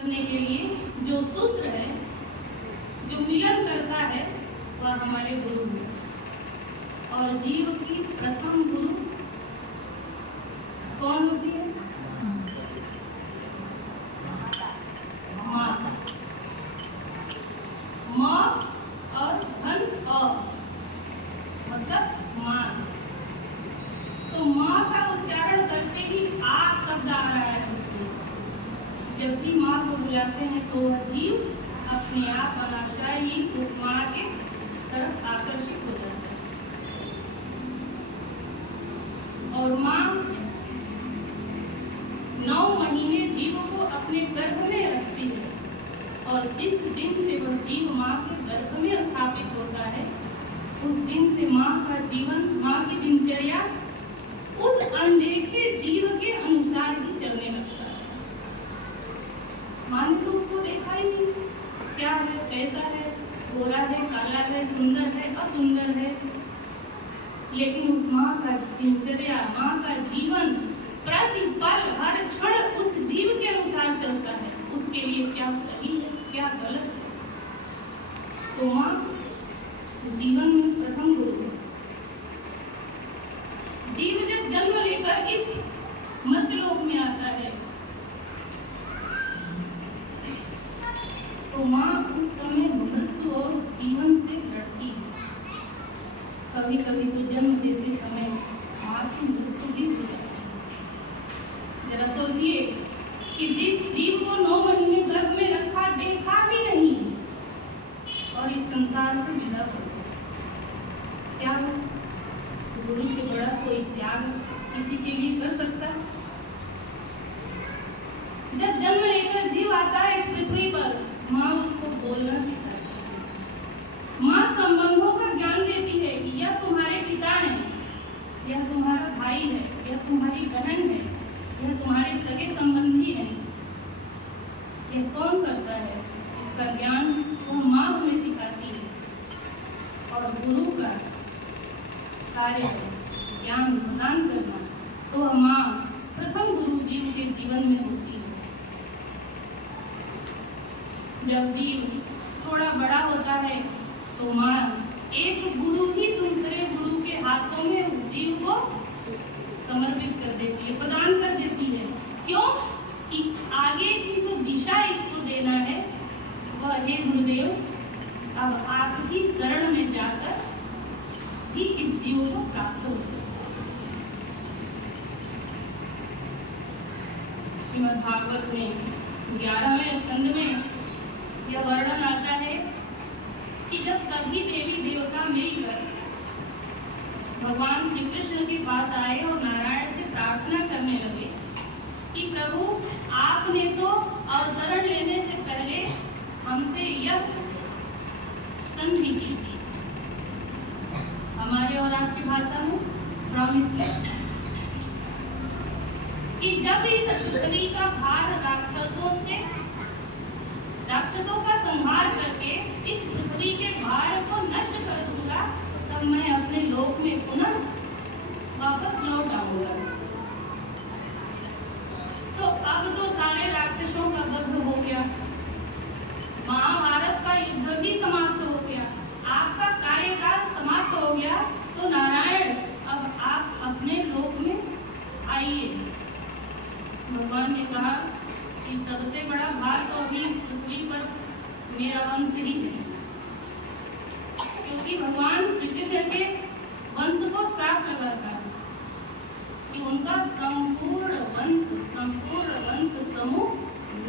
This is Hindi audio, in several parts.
करने के लिए जो सूत्र है, जो मिलन करता है, वह हमारे गुरु है। और जीव की प्रथम गुरु कौन होती है? माँ। माँ और धन मतलब माँ। तो माँ का उच्चारण करते ही आ शब्द आ रहा है उसमें। जब भी माँ को बुलाते हैं तो वह जीव अपने आप अनाशायी उस माँ के तरफ आकर्षित हो जाता है। और माँ 9 महीने जीव को अपने गर्भ में रखती है। और जिस दिन से वह जीव माँ के गर्भ में स्थापित होता है, उस दिन से माँ का जीवन, माँ की दिनचर्या उस अनदेखे जीव के अनुसार ही चलने लगता है। माँ ने तो उसको देखा ही नहीं, क्या है, कैसा है, गोरा है, काला है, सुंदर है, असुंदर है। लेकिन उस माँ का दिनचर्या, माँ का जीवन प्रतिपल हर क्षण उस जीव के अनुसार चलता है। उसके लिए क्या सही है, क्या गलत है। तो माँ जीवन में प्रथम गुरु है। जीव जब जन्म लेकर इस मर्त्यलोक में आता है तो माँ उस समय मृत्यु और जीवन से लड़ती है। कभी कभी तो जन्म देते समय माँ की मृत्यु भी हो जाती है। जरा सोचिए कि जिस जीव को 9 महीने गर्भ में रखा, देखा भी नहीं और इस संसार से विदा हो गया, क्या गुरु से बड़ा कोई त्याग किसी के लिए कर सकता है? जब जन्म लेकर जीव आता है इस पृथ्वी पर, माँ उसको बोलना सिखाती है। माँ संबंधों का ज्ञान देती है कि यह तुम्हारे पिता है, यह तुम्हारा भाई है, यह तुम्हारी बहन है, यह तुम्हारे सगे संबंधी है। यह कौन करता है? इसका ज्ञान वह माँ हमें सिखाती है। और गुरु का कार्य है ज्ञान प्रदान करना। तो वह माँ प्रथम गुरु जीव के जीवन में होती है। जब जीव थोड़ा बड़ा होता है तो माँ एक गुरु ही दूसरे गुरु के हाथों में उस जीव को समर्पित कर देती है, प्रदान कर देती है। क्यों? कि आगे की जो दिशा इसको देना है वह, हे गुरुदेव, अब आपकी शरण में जाकर ही इस जीव को प्राप्त हो सकता है। श्रीमद् भागवत में 11वें स्कंद में यह वर्णन आता है कि जब सभी देवी देवता मिलकर भगवान श्री कृष्ण के पास आए और नारायण से प्रार्थना करने लगे कि प्रभु, आपने तो अवतरण लेने से पहले हमसे यह संधि की थी, हमारे और आपकी भाषा में प्रॉमिस किया कि जब इस पृथ्वी का भार राक्षसों का संहार करके इस पृथ्वी के भार को नष्ट कर दूंगा, तब मैं अपने लोक में पुनः वापस लौट आऊंगा। तो अब तो सारे राक्षसों का वध हो गया, महाभारत का युद्ध भी समाप्त हो गया, आपका कार्यकाल समाप्त हो गया। तो नारायण, अब आप अपने लोक में आइए। भगवान ने कहा कि सबसे बड़ा भार तो अभी पृथ्वी पर मेरा वंश ही है, क्योंकि भगवान श्री कृष्ण के वंश को श्राप लगा था कि उनका संपूर्ण वंश समूह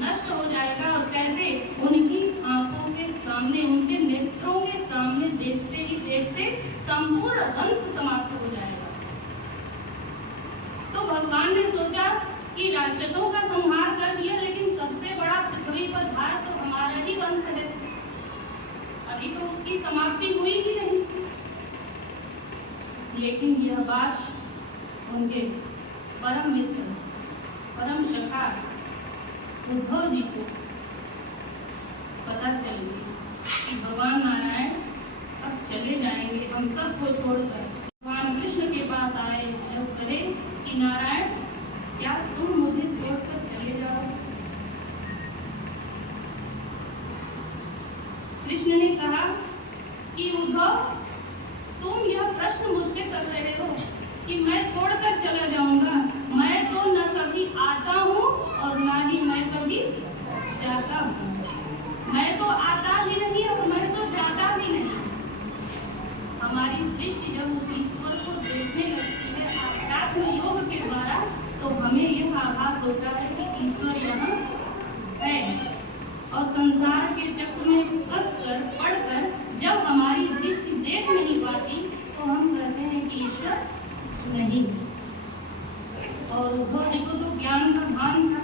नष्ट हो जाएगा। और कैसे? उनकी आंखों के सामने, उनके नेत्रों के सामने देखते ही देखते संपूर्ण वंश समाप्त हो जाएगा। तो भगवान ने सोचा कि राक्षसों का संहार कर दिया, लेकिन सबसे बड़ा पृथ्वी पर भार तो हमारा ही वंश है, अभी तो उसकी समाप्ति हुई ही नहीं। लेकिन यह बात उनके परम मित्र, परम सखा उद्धव जी को पता चल गई कि भगवान नारायण अब चले जाएंगे, हम सबको छोड़कर। भगवान कृष्ण के पास आए और कहे कि नारायण, क्या तुम मुझे छोड़कर चले जाओ? कृष्ण ने कहा कि उद्धव, तुम यह प्रश्न मुझसे कर रहे हो कि मैं छोड़कर चला जाऊंगा। मैं तो न कभी आता हूँ और ना ही मैं कभी जाता हूँ। मैं तो आता ही नहीं और मैं तो जाता भी नहीं। हमारी दृष्टि जब उस ईश्वर को देखने लगती है आध्यात्म योग के द्वारा, तो हमें यह आभास होता है कि ईश्वर यहाँ है। और संसार के चक्र में फंसकर पढ़कर जब हमारी दृष्टि देख नहीं पाती, तो हम कहते हैं कि ईश्वर नहीं। और उद्धव जी को तो ज्ञान का भान था,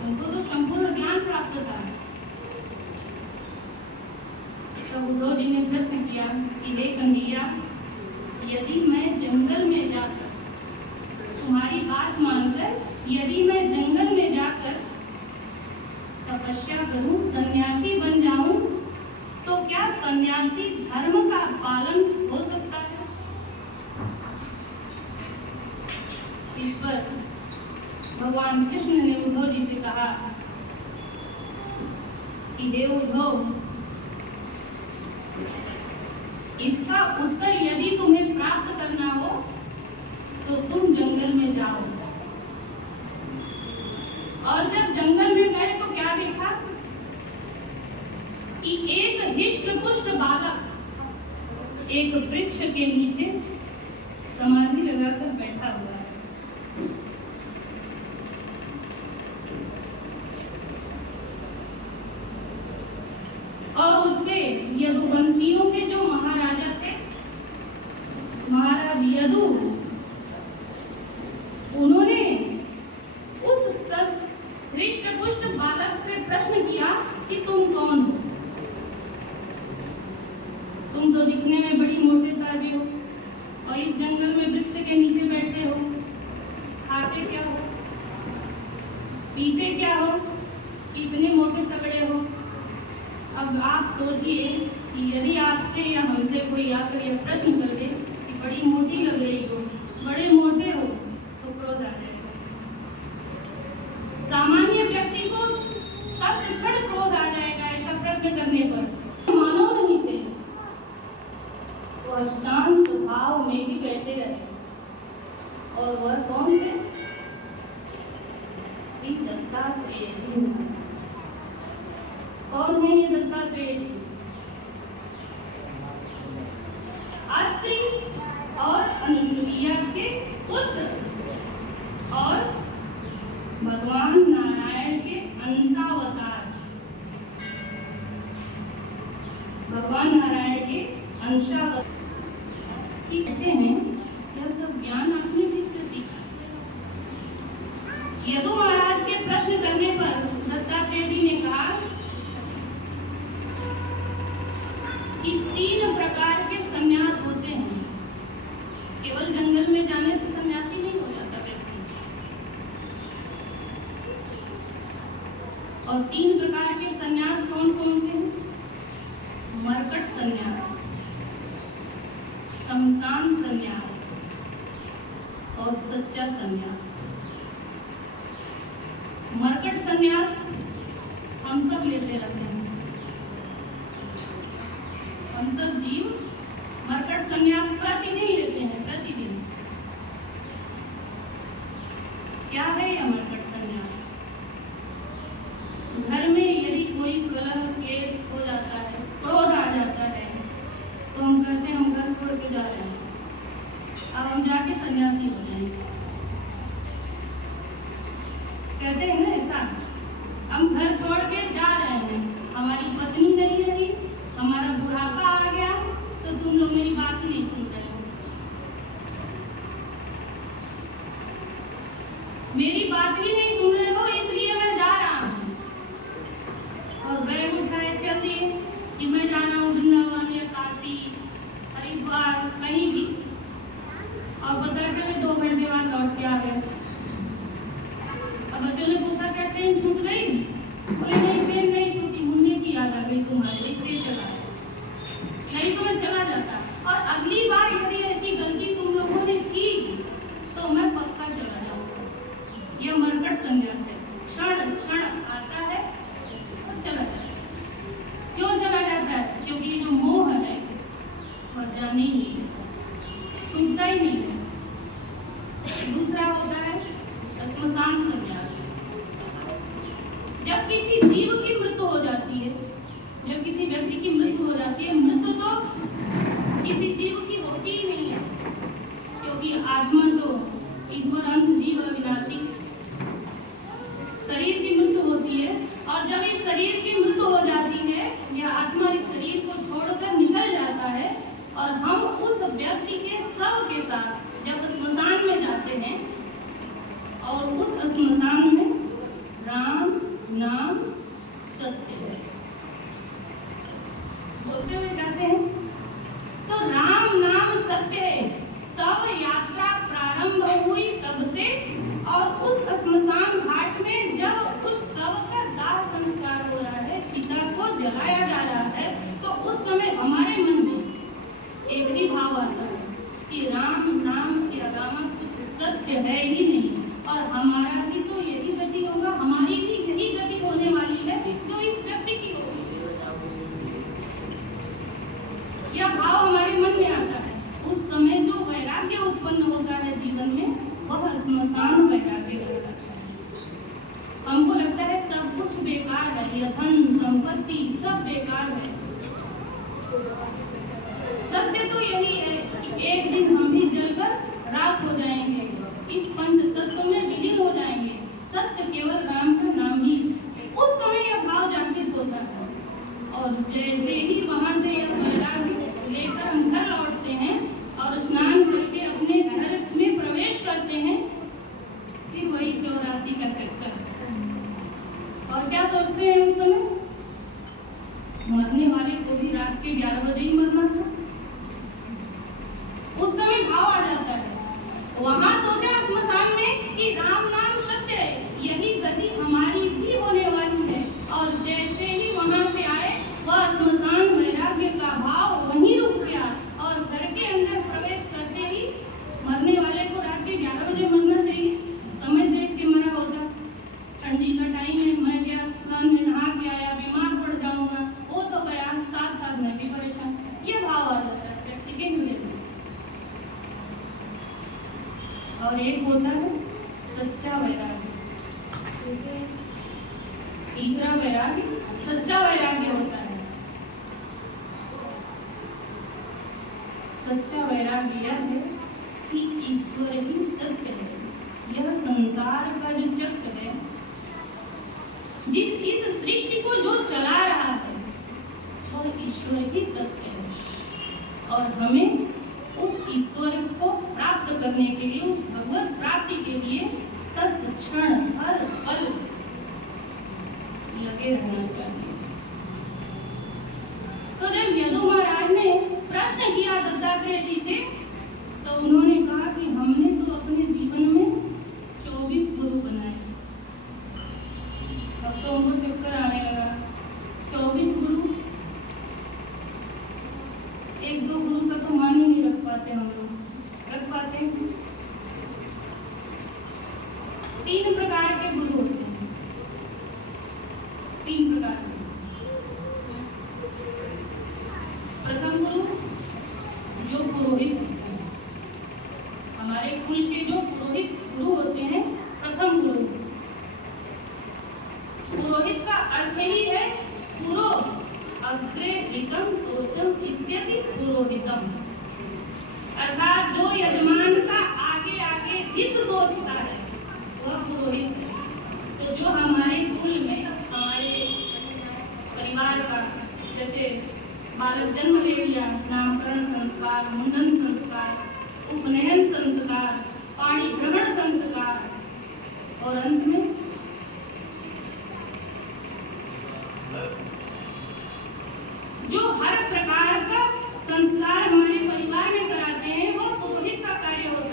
उनको तो संपूर्ण ज्ञान प्राप्त था। तो उद्धव जी ने प्रश्न किया कि हे कन्हैया, यदि मैं जंगल में जाकर तुम्हारी बात मानकर, यदि मैं जंगल में जाकर तपस्या करूं, सन्यासी बन जाऊं, तो क्या सन्यासी धर्म का पालन हो सकता है? इस पर भगवान कृष्ण ने उद्धव जी से कहा कि हे उद्धव, इसका उत्तर यदि तुम्हें प्राप्त करना हो तो तुम जंगल में जाओ। और जब जंगल में गए तो क्या देखा कि एक हृष्ट पुष्ट बालक एक वृक्ष के नीचे समाधि लगाकर बैठा हुआ है। और उससे यदुवंशियों के जो महाराजा थे, महाराज यदु, उन्होंने उस हृष्ट पुष्ट बालक से प्रश्न किया कि तुम कौन हो? तुम तो दिखने में बड़ी मोटे ताजे हो और इस जंगल में वृक्ष के नीचे बैठे हो, खाते क्या हो, पीते क्या हो, इतने मोटे तगड़े हो। अब आप सोचिए कि यदि आपसे या हमसे कोई आकर यह प्रश्न कर दे कि बड़ी मोटी लग रही हो, बड़े मोटे हो, तो क्रोध आ जाएगा। सामान्य व्यक्ति को तत्क्षण क्रोध आ जाएगा ऐसा प्रश्न करने पर। मानव नहीं थे, वह शांत भाव में ही बैठे रहे। और वह कौन थे? श्री दत्तात्रेय जी। कौन है ये दत्तात्रेय जी? अत्रि और अनुसुईया के पुत्र और भगवान नारायण के अंशावतार। भगवान नारायण के अंशावतार कहते हैं। यह सब ज्ञान आपने किससे सीखा? यदु महाराज के प्रश्न करने पर दत्तात्रेय जी ने कहा कि 3 प्रकार के संन्यास होते हैं। केवल जंगल में जाने से सन्यासी नहीं हो जाता व्यक्ति। और 3 प्रकार के संन्यास कौन कौन से हैं? मरकट संन्यास, शमशान संन्यास और सच्चा संन्यास। मरकट संन्यास हम सब लेते रहते हैं। हम सब जीव मरकट संन्यास प्रतिदिन लेते हैं, प्रतिदिन। क्या है यह मरकट संन्यास? घर में यदि कोई कलह क्लेश हो जाता है, क्रोध आ जाता है, तो हम कहते हैं हम घर छोड़ के जा रहे हैं, अब हम जाके सन्यासी हो जाएंगे। कहते हैं ना ऐसा, हम घर छोड़ के जा रहे हैं, हमारी पत्नी नहीं रही, हमारा बुढ़ापा आ गया, तो तुम लोग मेरी बात ही नहीं सुन रहे हो। मेरी बात ही नहीं सुन रहे हो, इसलिए मैं जा रहा हूँ। और बैग उठाए चल दिए कि मैं जाना हूँ वृंदावन या काशी, हरिद्वार, कहीं भी। और पता चले 2 घंटे बाद लौट के आ गए। अब बच्चों ने पूछा क्या ट्रेन छूट गई? बोले नहीं, ट्रेन नहीं छूटी, मुन्ने की याद आ गई तुम्हारे, इसलिए चला। नहीं तो मैं चला जाता। और अगली बार यदि ऐसी गलती तुम लोगों ने की तो मैं पक्का चला जाऊंगा। यह मरकट संन्यास है। क्षण क्षण आता है, व्यक्ति की मृत्यु हो जाती है। मृत्यु तो किसी जीव की होती ही नहीं है, क्योंकि आत्मा तो ईश्वर अंश जीव अविनाशी, शरीर की मृत्यु होती है। और जब इस शरीर की मृत्यु हो जाती है, यह आत्मा इस शरीर को छोड़कर निकल जाता है और हम उस व्यक्ति के शव के साथ जब स्मशान में जाते हैं और उस स्मशान में राम नाम सत्य है बोलते हुए जाते हैं। तो राम नाम सत्य है। शव यात्रा प्रारंभ हुई तब से, और उस स्मशान घाट में जब उस शव का दाह संस्कार हो रहा है, चिता को जलाया जा रहा है, तो उस समय हमारे मन में एक ही भाव आता है कि राम नाम के अलावा कुछ सत्य है ही नहीं, और हमारा भी तो यही गति होगा, हमारी भी यही गति होने वाली है जो इस व्यक्ति की होगी। यह भाव हमारे मन में आता है। उस समय जो वैराग्य उत्पन्न होता है जीवन में, वह स्मशान वैराग्य होता है। हमको लगता है सब कुछ बेकार है, यह धन संपत्ति सब बेकार है। सत्य तो यही है कि एक दिन हम भी जलकर राख हो जाएंगे, इस पंच तत्व में विलीन हो जाएंगे। सत्य केवल राम का नाम ही। उस समय यह भाव जागृत होता है, और जैसे ही वहां से यह वैराग्य लेकर हम घर लौटते हैं और स्नान करके अपने घर में प्रवेश करते हैं, फिर वही 84 का चक्कर। और क्या सोचते हैं उस समय? मरने वाले को भी रात के 11 बजे ही मरना था। उस समय भाव आ जाता है। वहां सोचा स्मशान में कि राम नाम सत्य है, यही गति हमारी भी होने वाली है। और जैसे ही वहां से आए, वह स्मशान वैराग्य का भाव वहीं रुक गया, और घर के अंदर प्रवेश करते ही मरने वाले को रात के 11 बजे मरना चाहिए, समय देख के मरा होता। ठंडी का टाइम है, मैं गया स्नान में नहा के आया, बीमार पड़ जाऊंगा, वो तो गया, साथ साथ मैं भी परेशान। ये भाव आ जाता है व्यक्ति के हृदय में। और एक होता है सच्चा वैराग्य। तीसरा वैराग्य सच्चा वैराग्य होता है। सच्चा वैराग्य यह है कि ईश्वर ही सत्य है। यह संसार का जो चक्र है, जिस इस सृष्टि को जो चला रहा है, वह ईश्वर ही सत्य है। और हमें उस ईश्वर को प्राप्त करने के लिए, उस भगवत प्राप्ति के लिए तत्क्षण हर पल लगे रहना चाहिए। तो जब यदु महाराज ने प्रश्न किया दत्तात्रेय जी से, तो उन्होंने कहा कि हमने तो अपने जीवन में 24 गुरु बनाए। अब तो उनको चक्कर आने लगा। 24 गुरु, एक दो गुरु का तो मान ही नहीं रख पाते हम लोग। रख पाते हैं? 3 प्रकार के गुरु होते हैं। 3 प्रकार के। प्रथम गुरु जो पुरोहित होते हैं, हमारे कुल के जो पुरोहित गुरु होते हैं, प्रथम गुरु। पुरोहित का अर्थ ही है पुरो अग्रे हितम सोचम इत्यदि पुरोहितम, अर्थात जो यजमान का आगे आगे हित सोचता है, वह पुरोहित। तो जो हमारे कुल में, हमारे परिवार का, जैसे बालक जन्म ले लिया, नामकरण संस्कार, मुंडन संस्कार, उपनयन संस्कार, पाणी ग्रहण संस्कार, और अंत में जो हर प्रकार का संस्कार हमारे परिवार में कराते हैं, वो पुरोहित का कार्य होता है।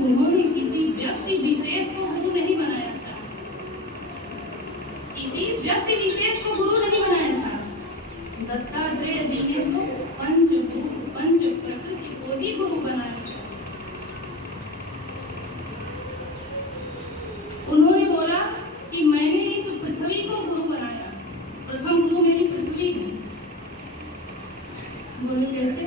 उन्होंने किसी व्यक्ति विशेष को गुरु नहीं बनाया था, किसी व्यक्ति विशेष को गुरु नहीं बनाया था। दत्तात्रेय जी ने तो पंचभूत पंच प्रकृति को ही गुरु बनाया। उन्होंने बोला कि मैंने इस पृथ्वी को गुरु बनाया, प्रथम गुरु मेरी पृथ्वी है। गुरु कहते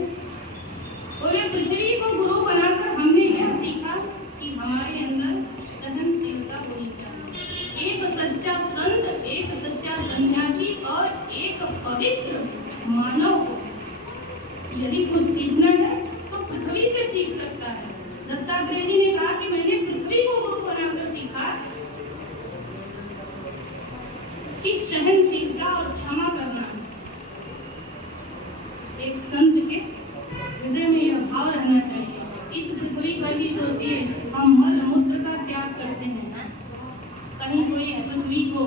और ये पृथ्वी को गुरु बनाकर हमने यह सीखा कि हमारे अंदर सहनशीलता होनी चाहिए। एक सच्चा संत, एक सच्चा सन्यासी और एक पवित्र मानव को यदि कुछ सीखना है तो पृथ्वी से सीख सकता है। दत्तात्रेय जी ने कहा कि मैंने पृथ्वी को गुरु बनाकर सीखा कि सहनशीलता और क्षमा करना। एक संत के हृदय में यह भाव रहना चाहिए। इस पृथ्वी पर भी सोचिए, हम मल मूत्र का त्याग करते हैं। कहीं कोई पृथ्वी को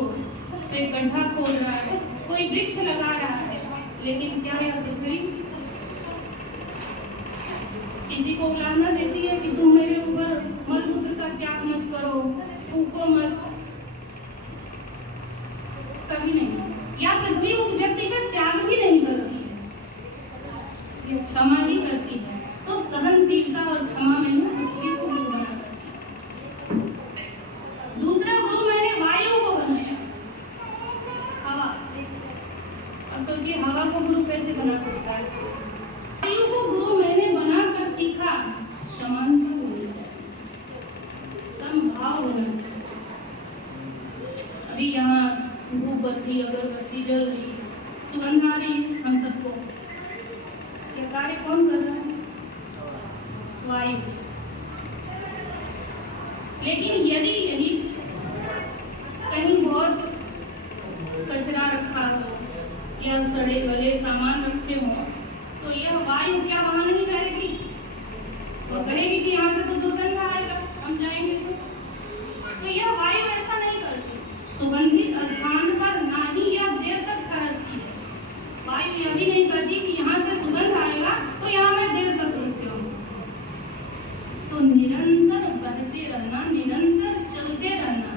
से गड्ढा खोद रहा है, कोई वृक्ष लगा रहा है, लेकिन क्या यह पृथ्वी किसी को उलाहना देती है कि तुम मेरे ऊपर मल मूत्र का त्याग मत करो, फूको मत? कभी नहीं। या पृथ्वी उस व्यक्ति का त्याग भी नहीं करती है, ये क्षमा ही करती है। तो सहनशीलता और क्षमा में पृथ्वी को गुरु बनाया। दूसरा गुरु मैंने वायु को बनाया, हवा। अब तो ये हवा को गुरु कैसे बना सकता है? वायु को गुरु मैंने बनाकर सीखा समानता होनी चाहिए, समभाव होना चाहिए। अभी यहाँ धूपबत्ती अगरबत्ती जल रही, सुगंध आ रही हम सबको, ये कार्य कौन कर रहा है? वायु। लेकिन यदि यही कहीं बहुत कचरा रखा हो या सड़े गले सामान रखे हो तो यह वायु क्या वहां नहीं करेगी? वो कहेगी कि यहाँ से तो दुर्गंध आएगा, हम जाएंगे तो यह वायु ऐसा नहीं करती। सुगंधित स्थान पर ना ही यह देर तक ठहरती है। वायु यह भी नहीं करती कि यहाँ से सुगंध आएगा तो यहाँ मैं देर तक रुकती हूँ। तो निरंतर बहते रहना, निरंतर चलते रहना,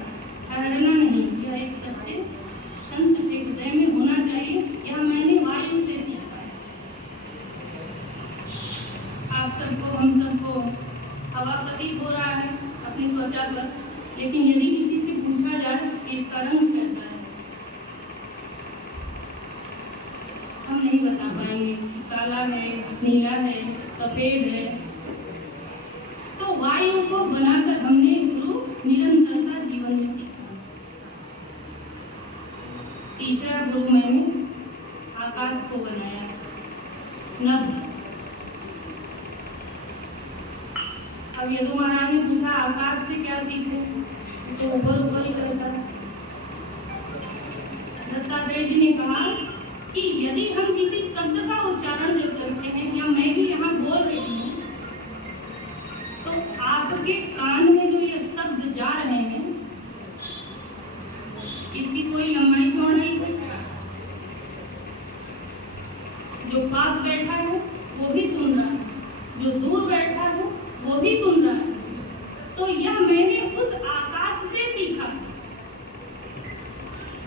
ठहरना नहीं। यह एक सच्चे संत के हृदय में होना चाहिए। यह मैंने वायु से सीखा है। आप सबको, हम सबको हवा प्रतीत हो रहा है अपनी त्वचा पर, लेकिन यदि किसी से पूछा जाए कि इसका रंग कैसा है, हम नहीं बता पाएंगे कि काला है, नीला है, सफेद है। तो वायु को बनाकर हमने गुरु निरंतरता जीवन में सीखा। तीसरा गुरु मैंने आकाश को बनाया, नभ। अब यदु महाराज ने पूछा आकाश से क्या सीखे, तो ऊपर ऊपर ही करता है। दत्तात्रेय जी ने कहा कि यदि हम किसी शब्द का उच्चारण जब करते हैं या मैं भी यहाँ बोल रही हूँ तो आपके कान में जो ये शब्द जा रहे हैं इसकी कोई लंबाई चौड़ाई है? जो पास बैठा है वो भी सुन रहा है, जो दूर बैठा है वो भी सुन रहा है। तो यह मैंने उस आकाश से सीखा।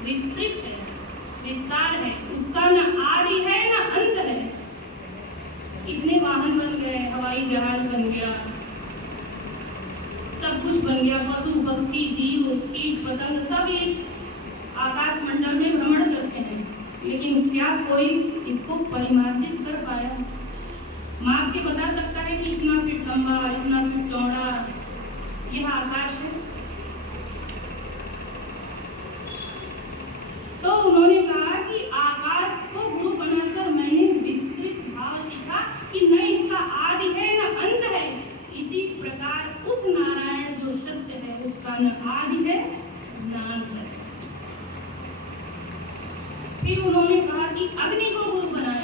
विस्तृत है, विस्तार है, उसका न आदि है न अंत है। इतने वाहन बन गए, हवाई जहाज बन गया, सब कुछ बन गया, पशु पक्षी जीव कीट पतंग सब इस आकाश मंडल में भ्रमण करते हैं, लेकिन क्या कोई इसको परिमार्जित कर पाया? माप के बता सकता है कि इतना फीट लंबा, इतना फीट चौड़ा यह आकाश है? तो उन्होंने कहा कि आकाश को गुरु बनाकर मैंने विस्तृत भाव सीखा कि न इसका आदि है न अंत है। इसी प्रकार उस नारायण जो सत्य है उसका न आदि है न अंत है। फिर उन्होंने कहा कि अग्नि को गुरु बनाया।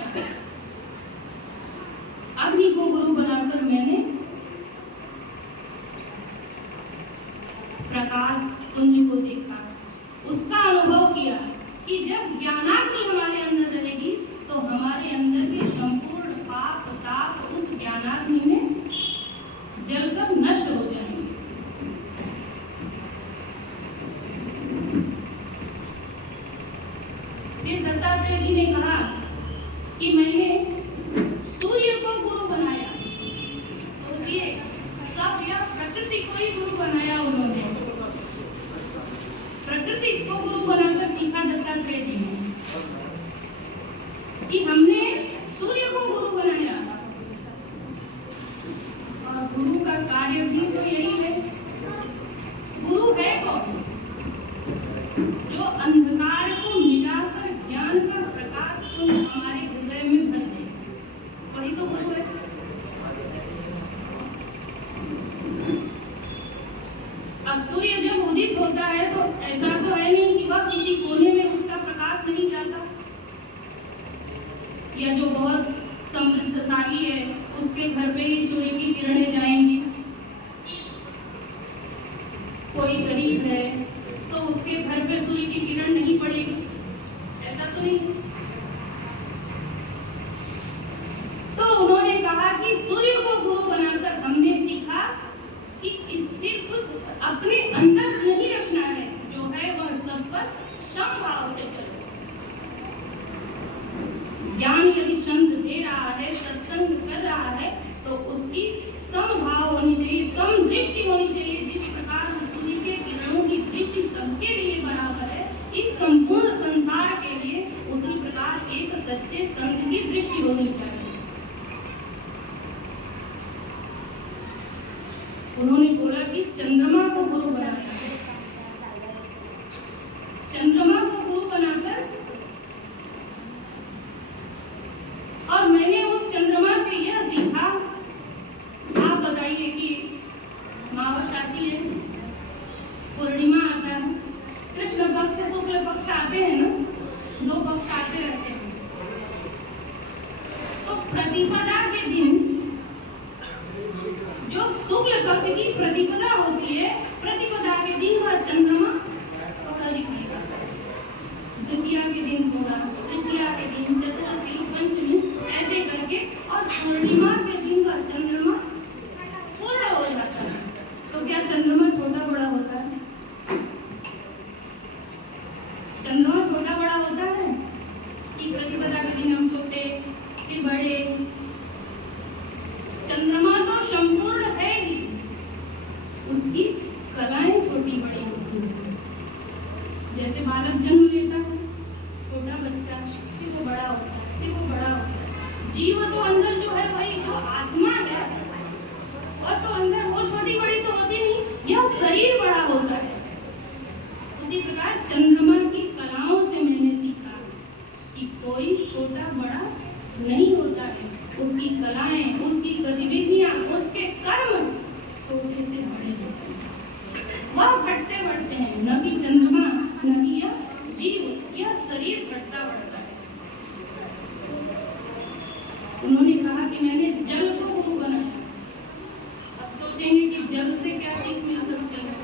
अग्नि को गुरु बनाकर मैंने प्रकाश पुंज को देखा, उसका अनुभव किया कि जब ज्ञानाग्नि हमारे अंदर रहेगी तो हमारे अंदर के संपूर्ण पाप ताप उस ज्ञानाग्नि में जलकर नष्ट हो जाएंगे। किसी कोने में उसका प्रकाश नहीं जाता, या जो बहुत समृद्धशाली है उसके घर पे ही सूर्य की किरणें जाएंगी, कोई गरीब है तो उसके घर पे सूर्य की किरण नहीं पड़ेगी, ऐसा तो नहीं। तो उन्होंने कहा कि सूर्य को गुरु बनाकर हमने सीखा कि इससे कुछ अपने अंदर नहीं रखना है, जो है वह सब पर समभाव से चले। ज्ञान यदि संत दे रहा है, सत्संग कर रहा है, तो उसकी समभाव होनी चाहिए, समदृष्टि होनी चाहिए। जिस प्रकार सूर्य के किरणों की दृष्टि सबके लिए बराबर है, इस संपूर्ण संसार के लिए उसी प्रकार एक सच्चे संत की दृष्टि होनी चाहिए। उन्होंने बोला कि चंद्रमा को गुरु बनाया, चंद्रमा को गुरु बनाकर, और मैंने उस चंद्रमा से यह सीखा। आप बताइए कि अमावस आती है, पूर्णिमा आता है, कृष्ण पक्ष शुक्ल पक्ष आते हैं ना, 2 पक्ष आते रहते हैं। तो प्रतिपदा के दिन जो शुक्ल पक्ष की प्रतिपदा होती है, प्रतिपदा के दिन वह चंद्रमा थोड़ा दिखाएगा, द्वितीया के दिन थोड़ा, तृतीया के दिन, चतुर्थी, पंचमी, ऐसे करके, और पूर्णिमा के दिन वह चंद्रमा पूरा हो जाता है। तो क्या चंद्रमा छोटा बड़ा होता है? चंद्रमा छोटा बड़ा होता है कि प्रतिपदा के दिन हम छोटे फिर बड़े? चंद्रमा तो संपूर्ण है ही, उसकी कलाएं छोटी बड़ी होती हैं। जैसे बालक जन्म लेता है, छोटा बच्चा, फिर वो बड़ा होता है, फिर वो बड़ा होता है। जीव तो अंदर जो है वही जो आत्मा है, और तो अंदर वो छोटी बड़ी तो होती नहीं, यह शरीर बड़ा होता है। उसी प्रकार चंद्रमा की कलाओं से मैंने सीखा कि कोई छोटा बड़ा नहीं होता है, उसकी कलाएं, उसकी गतिविधियां, उसके कर्म छोटे से बड़े होते हैं, वह घटते बढ़ते हैं। न कि चंद्रमा, न कि यह जीव, यह शरीर घटता बढ़ता है। उन्होंने कहा कि मैंने जल को गुरु बनाया। अब सोचेंगे कि जल से क्या सीख मिल सकती है?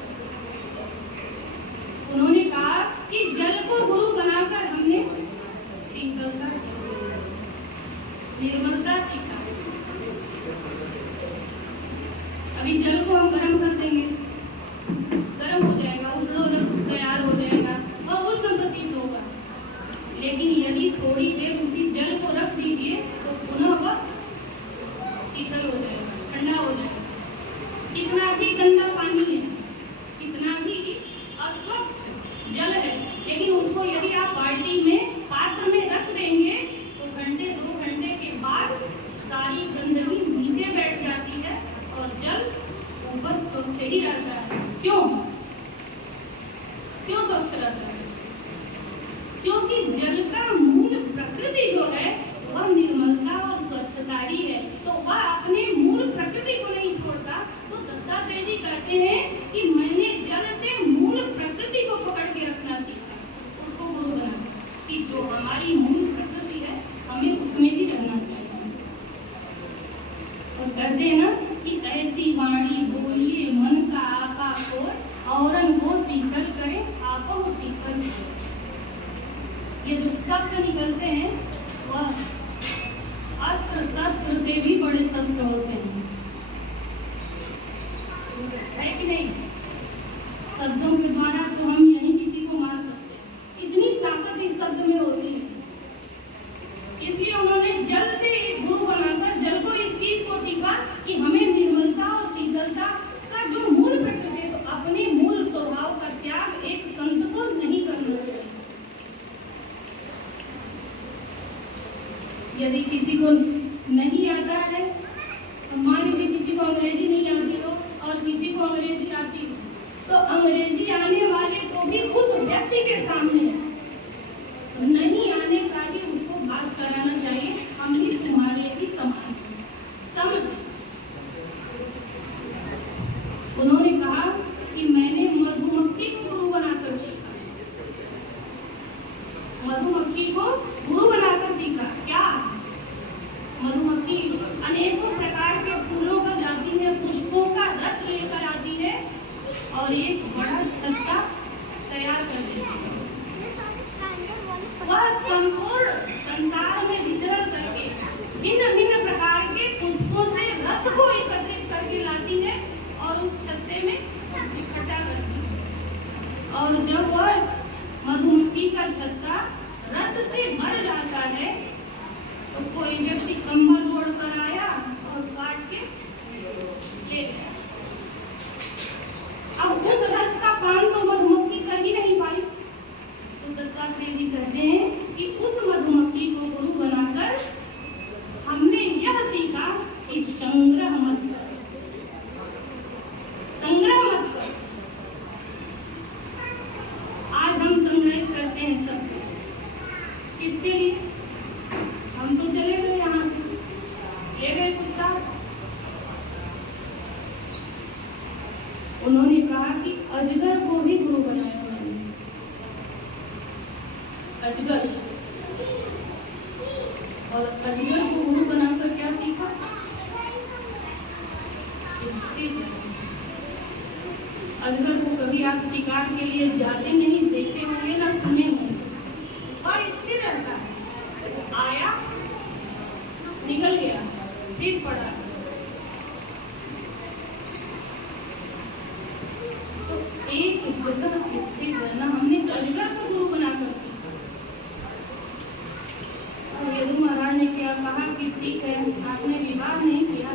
उन्होंने कहा कि जल को गुरु बनाकर हमने शीतलता, निर्मलता सीखा। अभी जल को हम गर्म कर देंगे, गर्म हो जाएगा, उष्ण तैयार हो जाएगा, वह उष्ण प्रतीत होगा। लेकिन यदि थोड़ी देर उसी जल को रख दीजिए तो पुनः वह शीतल हो जाएगा, ठंडा हो जाएगा। कितना भी गंदा पानी है, कितना भी अस्वच्छ जल है, लेकिन उसको यदि आप बाल्टी में, पात्र में रख देंगे तो घंटे 2 घंटे के बाद सारी गंदगी नीचे बैठ जाती है और जल ऊपर स्वच्छ ही रहता है। क्यों स्वच्छ रहता है? क्योंकि जल का मूल प्रकृति जो है वह निर्मलता और स्वच्छता ही है। तो वह अपने मूल प्रकृति को नहीं छोड़ता। तो दत्तात्रेय जी कहते हैं कि मैंने जल से मूल प्रकृति को पकड़ के रखना सीखा, उसको गुरु बना, कि जो हमारी मूल प्रकृति है हमें उसमें ही रहना चाहिए। और कहते हैं ना कि ऐसी वाणी बोलिए मन का आपा को, औरन को शीतल करे आपो शीतल। ये जो शब्द निकलते हैं वह अस्त्र शस्त्र से भी बड़े शस्त्र होते हैं, है कि नहीं? शब्दों के द्वारा तो हम यहीं किसी को मार सकते हैं, इतनी ताकत इस शब्द में होती है। इसलिए उन्होंने जल से एक गुरु बनाकर जल को इस चीज को सीखा कि हमें निर्मलता और शीतलता का जो मूल प्रकृति है, तो अपने मूल स्वभाव का त्याग एक संत को नहीं करना चाहिए। यदि किसी को नहीं आता है, तो मान लीजिए किसी को अंग्रेजी नहीं आती हो और किसी को अंग्रेजी आती हो, तो अंग्रेजी आने वाले को भी उस व्यक्ति के सामने नहीं आने का भी उसको बात कराना चाहिए, हम भी तुम्हारे ही समान समझ। उन्होंने कहा कि मैंने मधुमक्खी को गुरु बनाकर सीखा। और एक बड़ा छत्ता तैयार कर देती है। वह संपूर्ण संसार में विचरण करके भिन्न भिन्न प्रकार के पुष्पों से रस को एकत्रित करके लाती है और उस छत्ते में इकट्ठा करती है। और जब वह मधुमक्खी का छत्ता रस से भर जाता है तो कोई व्यक्ति खंभा तोड़ कर आया और काट के ले गया। अब उस रस का पान तो मधुमक्खी कर ही नहीं पाई, तो दत्तात्रेय जी कहते हैं कि उस मधुमक्खी को गुरु बनाकर हमने यह सीखा कि संग्रह मत कर, संग्रह मत कर। आज हम संग्रहित करते हैं सब, किसके लिए? हम तो चले गए यहाँ से, ले गए कुत्ता। उन्होंने कहा कि अजगर को भी गुरु बनाया मैंने। अजगर, और अजगर को गुरु बनाकर क्या सीखा? अजगर को कभी आप शिकार के लिए जाते नहीं देखे होंगे ना सुने होंगे, और स्थिर रहता है। आया, निकल गया, फिर पड़ा। तो एक जगह स्थिर रहना हमने अजगर को गुरु बनाकर सीखा। और यदु महाराज ने क्या कहा कि ठीक है, आपने विवाह नहीं किया।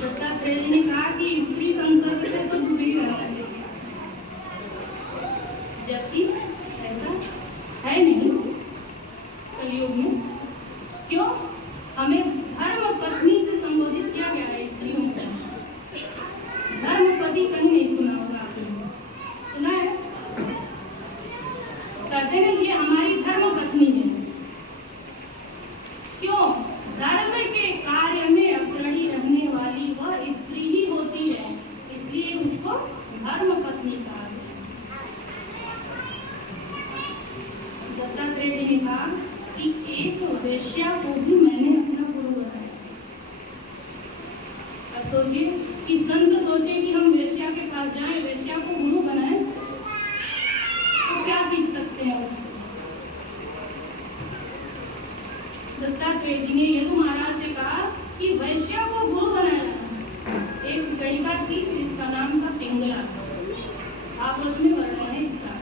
दत्तात्रेय जी ने कहा कि स्त्री संसर्ग से तो दूर ही रहना चाहिए, जबकि ऐसा है नहीं कलयुग में। क्यों? हमें धर्म पत्नी से संबोधित किया गया है स्त्रियों को। धर्मपति कहीं नहीं सुना होगा आपने, सुना है? कहते हैं ये हमारी धर्म पत्नी है। क्यों? धर्म के कार्य में अग्रणी रहने वाली वह स्त्री ही होती है, इसलिए उसको धर्म पत्नी कहा गया। दत्तात्रेय जी ने कहा कि एक वेश्या को भी मैंने अपना गुरु बनाया। अब सोचिए कि संत सोचे कि हम वेश्या के पास जाएं, वेश्या को गुरु बनाएं, तो क्या सीख सकते हैं? दत्तात्रेय जी ने यदु महाराज से कहा कि वैश्या को गुरु बनाया। एक गणिका थी, जिसका नाम था पिंगला। आपस में वर्णन है इसका।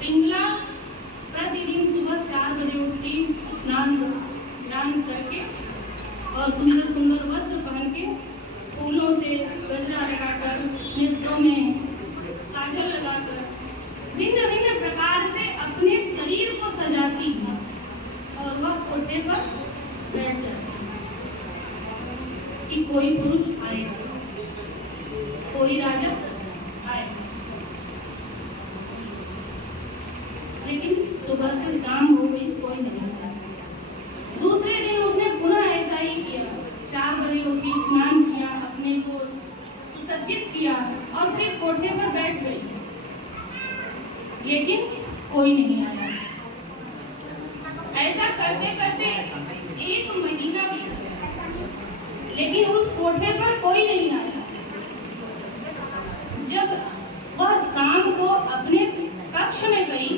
पिंगला प्रतिदिन सुबह 4 बजे उठती, स्नान करके और सुंदर सुंदर वस्त्र पहन के, फूलों से गजरा लगाकर, नेत्रों में काजल लगाकर भिन्न भिन्न प्रकार से अपने शरीर को सजाती है और वह कोठे पर बैठ जाती है कि कोई पुरुष आएगा, कोई राजा आएगा। लेकिन सुबह से शाम हो गई, कोई नहीं आया। दूसरे दिन उसने पुनः ऐसा ही किया। 4 बजे उठी, स्नान किया, अपने को सुसज्जित किया और फिर कोठे पर बैठ गई, लेकिन कोई नहीं आया। ऐसा करते करते 1 महीना बीत गया, लेकिन उस कोठे पर कोई नहीं आया। जब वह शाम को अपने कक्ष में गई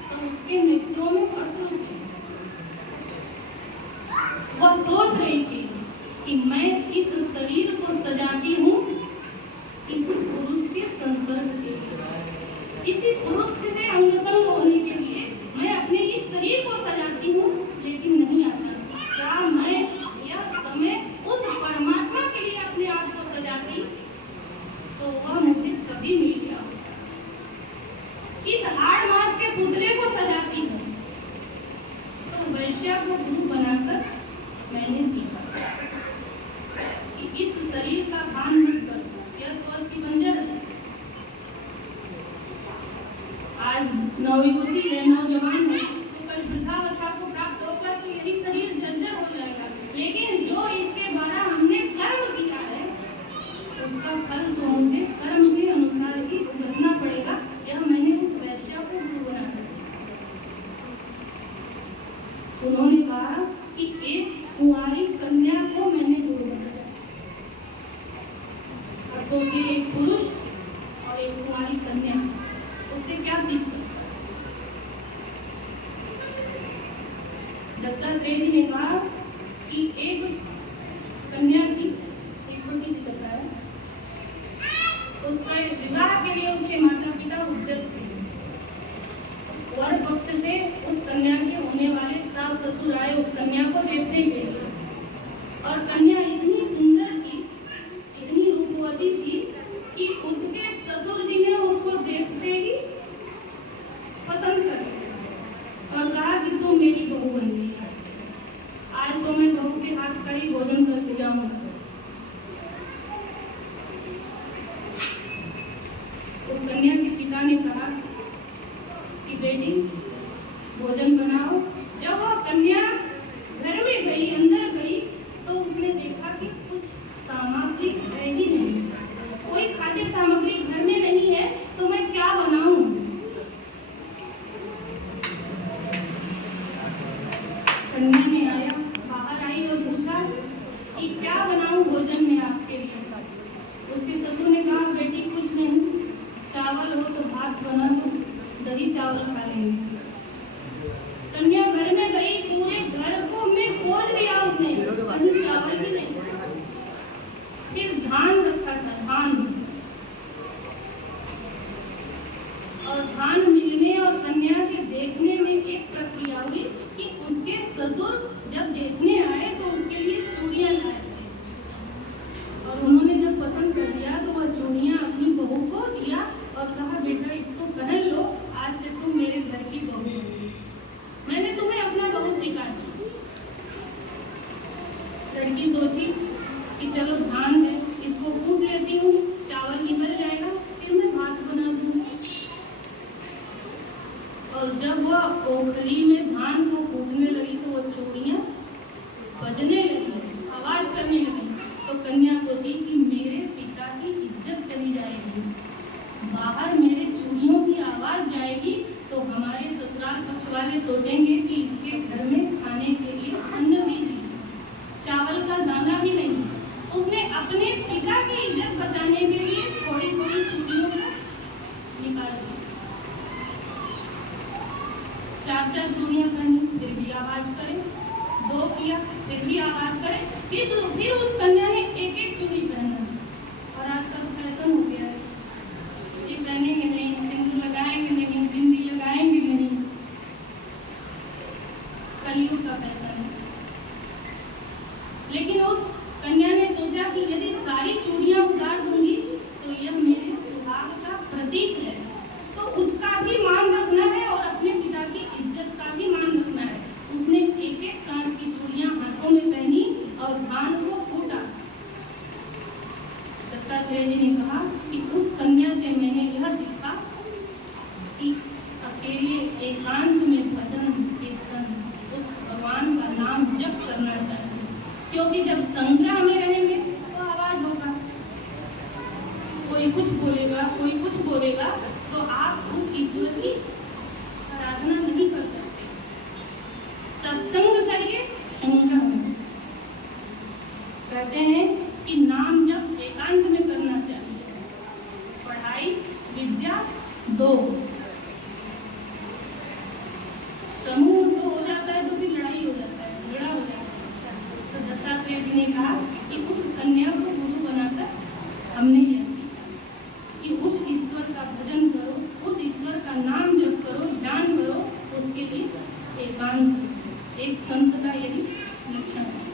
तो उसके नेत्रों में अश्रु थे। वह सोच रही थी कि मैं इस शरीर को सजाती हूँ किसी पुरुष के संसर्ग के लिए, किसी पुरुष से अंग संग होने के लिए मैं अपने इस शरीर को सजाती हूँ, लेकिन नहीं आता। क्या मैं यह समय उस परमात्मा के लिए अपने आप को सजाती तो वह मुझे कभी मिल गया। इस हाड़ मास के पुतले को सजाती हूँ। तो वैश्या को गुरु बनाकर मैंने सीखा कि इस शरीर का भान मत करो, यह तो अस्थि बंजर है। आज नवयुवती है, नौजवान है, तो कल वृद्धावस्था को प्राप्त होकर तो यही शरीर जर्जर हो जाएगा। लेकिन जो इसके द्वारा हमने कर्म किया है, उसका फल तो मुझे कर्म के अनुसार ही भुगतना पड़ेगा। यह मैंने उस वैश्या को गुरु बनाकर सीखा। उन्होंने कहा कि एक कुंवारी कन्या को मैंने गुरु बनाया। तो कि एक पुरुष और एक कुंवारी कन्या उससे क्या सीख सकते? दत्तात्रेय जी ने कहा कि एक कन्या की एक छोटी सी कथा है, उसके विवाह के लिए उसके माता पिता उद्यत थे। वर पक्ष से उस कन्या के होने वाले सास ससुर आए उस कन्या को देखने के लिए, और कन्या इतनी सुंदर थी, इतनी रूपवती थी कि उसके ससुर जी ने उसको देखते ही पसंद कर लिया और कहा कि तुम मेरी बहू बन गई, आज तो मैं बहू के हाथ का ही भोजन करके जाऊंगा। उस कन्या के पिता ने कहा कि बेटी भोजन बनाओ। जब वह कन्या घर में गई, अंदर गई, तो उसने देखा कि कुछ सामग्री है ही नहीं, कोई खाद्य सामग्री घर में नहीं है, तो मैं क्या बनाऊं? कन्या ने बाहर आई और पूछा कि क्या बनाऊं भोजन में आपके लिए? उसके ससुर ने कहा बेटी कुछ नहीं, चावल हो तो भात बना दो, दही चावल खा लेंगे। कन्या घर में गई, पूरे घर को में खोज लिया उसने, चावल ही नहीं। फिर धान रखा था, धान, और धान मिलने और कन्या के देखने में एक प्रक्रिया हुई कि उसके ससुर जब देखने आए तो उसके लिए चूड़ियां लाए थे, और उन्होंने जब पसंद कर लिया तो वह चूड़ियां अपनी बहू को दिया और कहा बेटा इसको पहन लो, आज से तुम मेरे घर की बहू होगी, मैंने तुम्हें अपना बहू स्वीकार किया। लड़की सोची कि चलो धान है, इसको कूट लेती हूँ, चावल निकल जाएगा, फिर मैं भात बना दूंगी। और जब वह ओखली में धान को कूटने लगी तो वो चूड़ियां बजने लगी, आवाज करने लगी। तो कन्या सोची कि मेरे पिता की इज्जत चली जाएगी, बाहर मेरे चूड़ियों की आवाज जाएगी तो हमारे ससुराल पक्ष वाले सोचेंगे कि इसके घर में खाने के लिए अन्न भी नहीं, चावल का दाना भी नहीं। उसने अपने पिता की इज्जत बचाने के लिए थोड़ी थोड़ी चूड़ियों को निकाल दी, 4-4 चूड़ियां पहनी, फिर भी आवाज करे, 2 किया, फिर भी आवाज करे, फिर उस कन्या ने एक एक चूड़ी पहना। और आज का तो फैशन हो गया है, ये पहनेंगे नहीं, सिंदूर लगाएंगे नहीं, बिंदी लगाएंगे नहीं, कलयुग का फैशन है। लेकिन उस कन्या ने सोचा कि यदि सारी चूड़ियां उतार दूंगी तो यह मेरे सुहाग का प्रतीक है, तो उसका भी मान रखना है और अपने पिता की इज्जत का भी मान रखना है। उसने एक एक कांच की चूड़ियां हाथों में पहनी और धान को कूटा। दत्तात्रेय जी ने कहा कि उस कन्या से मैंने यह सीखा कि अकेले एकांत में भजन कीर्तन उस भगवान का नाम जप करना चाहिए, क्योंकि जब संग्रह में रहेंगे तो आवाज होगा, कोई कुछ बोलेगा, कोई कुछ बोलेगा, तो आप उस ईश्वर की आराधना नहीं कर सकते। सत्संग करिए, संग्रह में। कहते हैं कि नाम जब एकांत में करना चाहिए। पढ़ाई विद्या 2, समूह 2 हो जाता है तो फिर लड़ाई हो जाता है, झगड़ा हो जाता है। तो दत्तात्रेय जी ने कहा कि उस कन्या को गुरु बनाकर हमने यह सीखा कि उस ईश्वर का भजन करो, उस ईश्वर का नाम जप करो, ध्यान करो, उसके लिए एकांत एक संत का यही लक्षण है।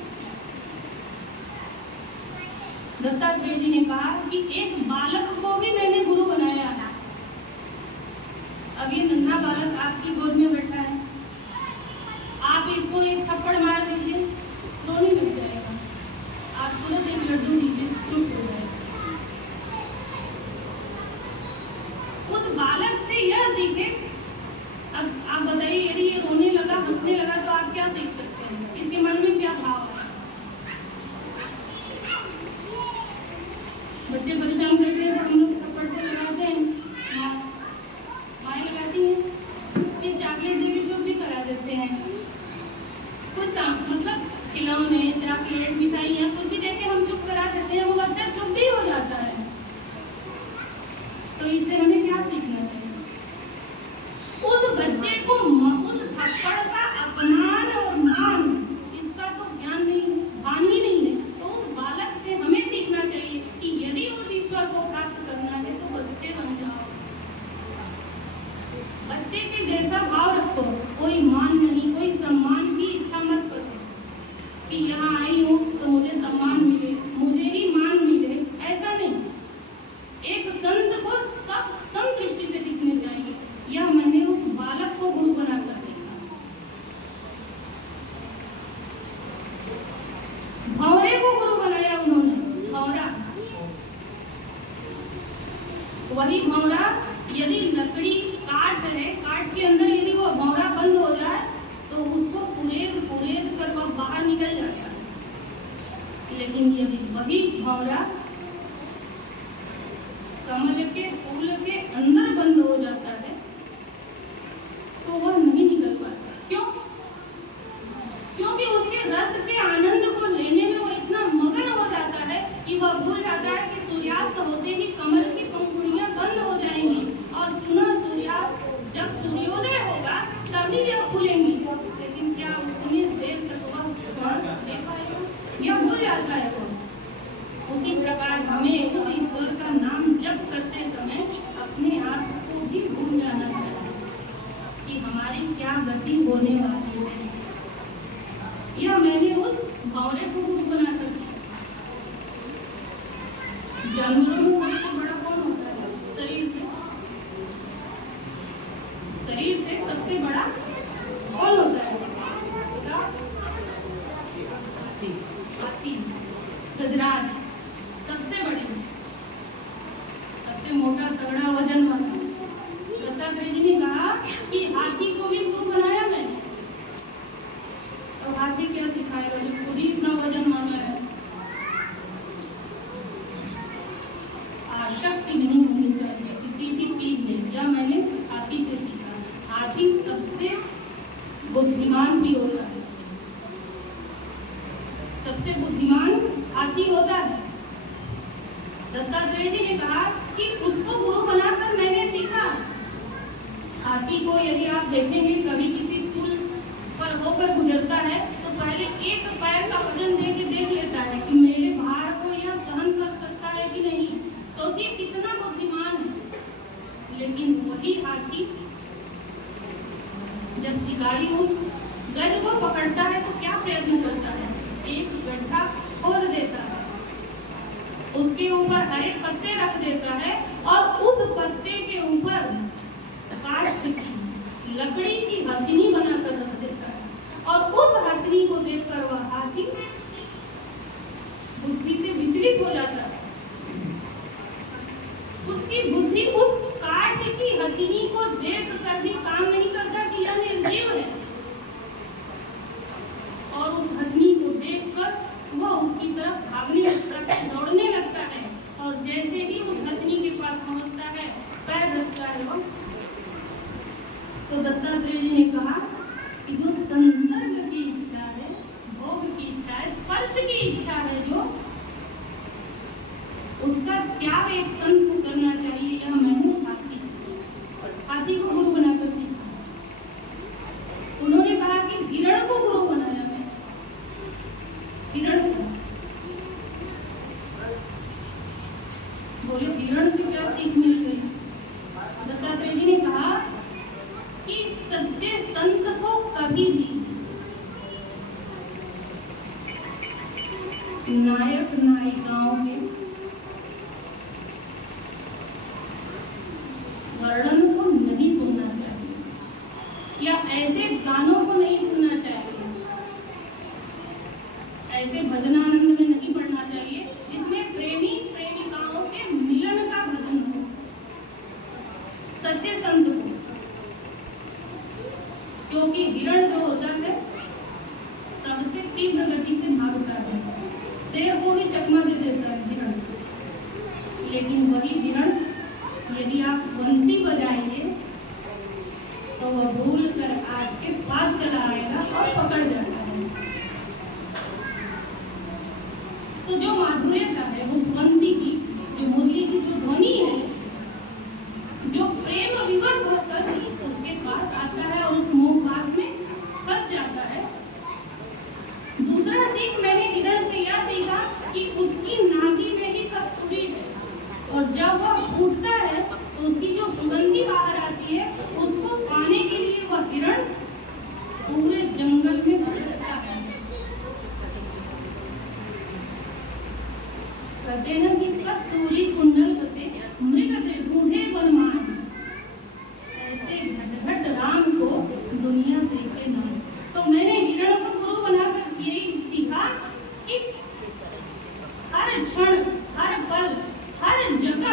दत्तात्रेय जी ने कहा कि एक बालक को भी मैंने गुरु बनाया है। अब ये नन्हा बालक आपकी गोद में बैठा है, आप इसको एक थप्पड़ मार दीजिए, रोने लग जाएगा, आप तुरंत एक लड्डू दीजिए, चुप हो जाएगा। उस बालक से यह सीखे। अब आप बताइए, यदि ये रोने लगा, हंसने लगा, तो आप क्या सीख सकते हैं? इसके मन में क्या भाव है? बच्चे परेशान करते हैं, हम लोग थप्पड़ से लगाते हैं, माएँ लगाती हैं, फिर चॉकलेट देके चुप भी करा देते हैं। कुछ मतलब खिलौने, चॉकलेट, मिठाइयाँ कुछ भी देके हम चुप करा देते हैं, वो बच्चा चुप भी हो जाता है। वही भंवरा यदि लकड़ी काट है, काट के अंदर यदि वो भंवरा बंद हो जाए तो उसको कुरेद कर वह बाहर निकल जाता है। लेकिन यदि वही भंवरा कमल के फूल के अंदर बंद हो जाता है तो वह नहीं निकल पाता। क्यों? क्योंकि उसके रस के आनंद को लेने में वो इतना मगन हो जाता है कि वह भूल जाता है कि सूर्यास्त होते ही कमल की पंखुड़ियां बंद हो जाएंगी और पुनः सूर्यास्त जब सूर्योदय होगा तभी यह खुलेंगी। लेकिन क्या उतनी देर तक वह दे पाएगा? यह भूल जाता है वो। उसी प्रकार हमें उस ईश्वर का नाम जप करते समय अपने आप को भी भूल जाना चाहिए कि हमारी क्या गति होने वाली है। यह मैंने उस भंवरे को गुरु बनाकर किया। जानवरों में सबसे बड़ा कौन होता है? शरीर से सबसे बड़ा कौन होता है? हाथी, गजराज सबसे बड़े, सबसे मोटा तगड़ा वजन वाला। दत्तात्रेय जी ने कहा कि हाथी को भी गुरु बनाया मैंने। तो हाथी क्या सिखाएगा जो खुद ही इतना वजन वाला है? आसक्ति नहीं होनी चाहिए किसी भी चीज में। या मैंने हाथी से सीखा। हाथी सबसे बुद्धिमान भी होता है, सबसे बुद्धिमान हाथी होता है। दत्तात्रेय जी ने कहा कि उसको गुरु बनाकर मैंने सीखा। हाथी को यदि आप देखेंगे कभी किसी पुल पर होकर गुजरता है तो पहले एक पैर का वजन दे के देख लेता है कि मेरे भार को यह सहन कर सकता है कि नहीं। सोचिए कितना बुद्धिमान है। लेकिन वही हाथी जब शिकारी हो गज को पकड़ता है तो क्या प्रयत्न करता है? एक गड्ढा खोद देता है, उसके ऊपर हरे पत्ते रख देता है और उस पत्ते के ऊपर काष्ठ की लकड़ी की हथनी बनाकर रख देता है। और उस हथनी को देखकर वह हाथी बुद्धि से विचलित हो जाता है। उसकी बुद्धि उस काठ की हथनी को देख कर भी काम नहीं करता कि यह निर्जीव है। और उस हथनी को देखकर वह उसकी तरफ भागने लगता है, दौड़ने लगता है। और जैसे ही उस हथनी के पास पहुंचता है, पैर रखता है वह, तो दत्तात्रेय जी ने कहा कि जो संसर्ग की इच्छा है, भोग की इच्छा है, स्पर्श की इच्छा है, जो उसका त्याग एक संत को करना चाहिए। यह मैंने हाथी को गुरु बनाकर सीखा। उन्होंने कहा कि हिरण को गुरु बनाया मैं। हिरण को बोले हिरण से क्या सीख मिल गई? दत्तात्रेय जी ने कहा कि सच्चे संत को कभी भी नायक नायिकाओं के वर्णन को नहीं सुनना चाहिए या ऐसे गानों को नहीं सुनना चाहिए, ऐसे भजनानंद में नहीं पढ़ना चाहिए जिसमें प्रेमी प्रेमिकाओं के मिलन का भजन हो। सच्चे संत को, क्योंकि हिरण जो होता है सबसे तीव्र गति से भागता है, शेर को भी चकमा दे देता है हिरण। लेकिन वही हिरण यदि आप बंसी बजाएंगे तो वह भूल कर आपके पास चला आएगा और पकड़ जाता है। तो जो माधुर्यता है उस बंसी की, जो मुरली की जो ध्वनि है, जो प्रेम विवश होकर उसके पास आता है और उस मोह पास में फंस जाता है। दूसरा सीख मैंने हिरण से यह सीखा कि उसकी नाभि में ही कस्तूरी है और जब वह फूटता है तो उसकी जो सुगंधी बाहर आती है, उसको पाने के लिए वह हिरण पूरे जंगल में भटकता है। कहते हैं कि कस्तूरी कुंडल से मृग से ढूंढे वनमान, ऐसे घट राम को दुनिया देखे ना। तो मैंने हिरण को गुरु बनाकर यही सीखा कि हर क्षण, हर पल, हर जगह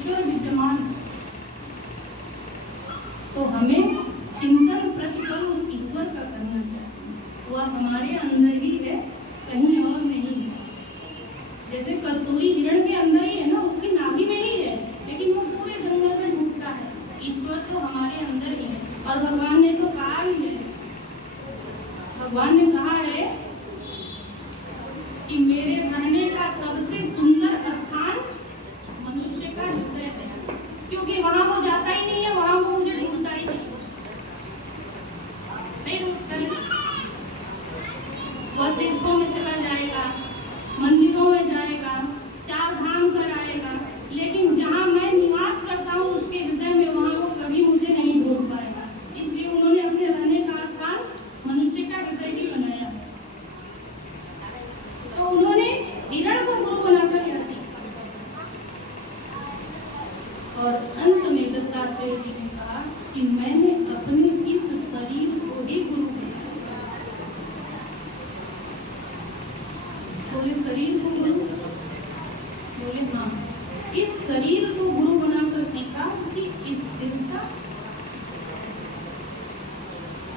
ईश्वर विद्यमान है। तो हमें चिंतन प्रतिपल उस ईश्वर का करना चाहिए। वह हमारे अंदर ही है, कहीं और नहीं है। जैसे कस्तूरी हिरण के अंदर ही है ना, उसकी नाभि में ही है, लेकिन वो पूरे जंगल में ढूंढता है। ईश्वर तो हमारे अंदर ही है। और भगवान ने तो कहा भी है, भगवान ने कहा है कि मेरे रहने का सबसे सुंदर स्थान मनुष्य का हृदय है, क्योंकि वहां वो जाता ही नहीं है, वहां वो मुझे ढूंढता ही नहीं ढूंढता है। वह तीर्थों में चला जाएगा, मंदिरों में जाएगा, 4 धाम कर आएगा, लेकिन जहां मैं निवास करता हूँ उसके हृदय में, वहां वो कभी मुझे नहीं ढूंढ पाएगा। इसलिए उन्होंने अपने रहने का स्थान मनुष्य का हृदय ही बनाया है। तो उन्होंने हिरण को गुरु बनाकर यह सीखा। और अंत में दत्तात्रेय जी ने कहा कि मैंने अपने इस शरीर को ही गुरु बनाया। बोले शरीर को गुरु? बोले हाँ, इस शरीर को गुरु बनाकर सीखा कि स्थिरता,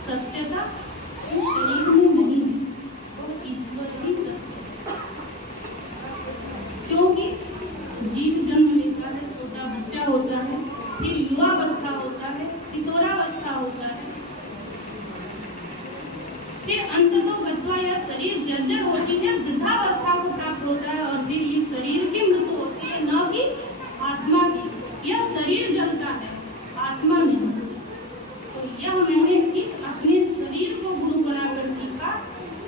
सत्यता इस शरीर में नहीं है, वो ईश्वर ही सत्य है। क्योंकि जीव जन्म लेता है, छोटा बच्चा होता है, फिर युवावस्था होता है, किशोरावस्था होता है, फिर अंततः गत्वा यह शरीर जर्जर होती है, वृद्धावस्था को प्राप्त होता है, और फिर इस शरीर की मृत्यु होती है, न कि आत्मा की। यह शरीर जलता है, आत्मा नहीं। तो यह मैंने इस अपने शरीर को गुरु बनाकर सीखा।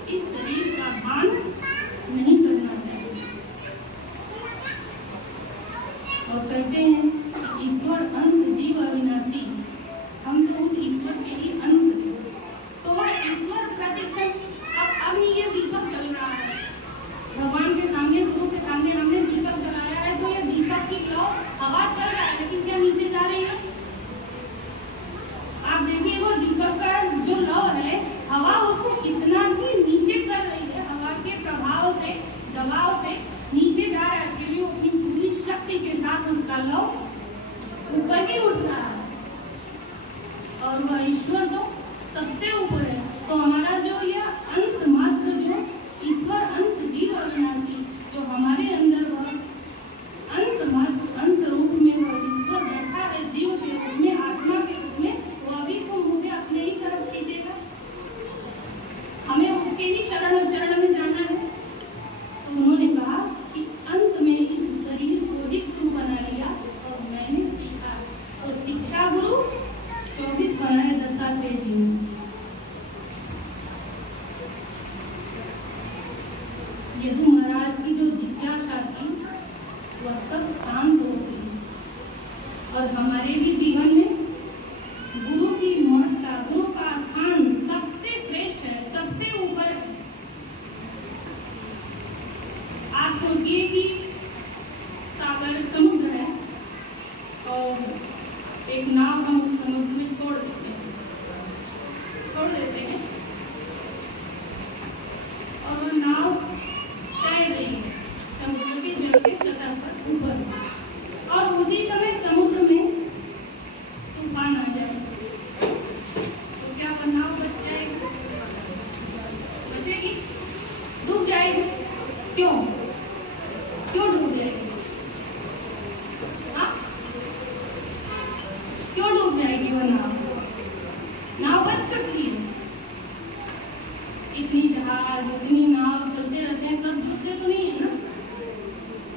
इस शरीर का भान नहीं करना चाहिए। और कहते हैं कि ईश्वर अंत जीव अविनाशी, हम तो उस ईश्वर के ही अंत हैं। तो वह ईश्वर प्रतिक्षण, अब ये दीपक चल रहा है भगवान के सामने, गुरु के सामने हमने दीपक जलाया है, तो ये दीपक की लौ हवा चल रहा है, लेकिन क्या नीचे जा रही है? आप देखिए वो दीपक का जो लौ है, हवा उसको कितना ही नीचे कर रही है, हवा के प्रभाव से, दबाव से नीचे जा रहा है, फिर भी अपनी पूरी शक्ति के साथ उसका लौ ऊपर ही उठ रहा है। और वह ईश्वर तो सबसे ऊपर है। तो हमारा जो यह अंश मात्र, जो ईश्वर अंश जीव अविनाशी, जो हमारे अंदर वह अंश मात्र, अंश रूप में वह ईश्वर बैठा है, जीव के रूप में, आत्मा के रूप में, वह भी तो मुझे अपने ही तरफ खींचेगा। हमें उसके ही शरण में जाना है। तो उन्होंने कहा कि अंत में इस शरीर को ही गुरु बना लिया और मैंने सीखा। तो शिक्षा गुरु 24 बनाए दत्तात्रेय जी ने। यदु महाराज की जो जिज्ञासा थी वह सब शांत हो गई। और हमारे भी जीवन में गुरु की महत्ता, गुरु का स्थान सबसे श्रेष्ठ है, सबसे ऊपर है। आप सोचिए कि सागर समुद्र है और एक नाव हम उस समुद्र में छोड़ देते हैं और वो नाव तैर रही है समुद्र के जल के सतह पर ऊपर, और उसी समय समुद्र में तूफान आ जाए तो क्या वह नाव बच जाएगी? बचेगी? डूब जाएगी। क्यों डूब जाएगी? हाँ, क्यों डूब जाएगी वह नाव बच सकती है। इतनी जहाज, इतनी नाव चलते रहते हैं, सब डूबते तो नहीं है ना?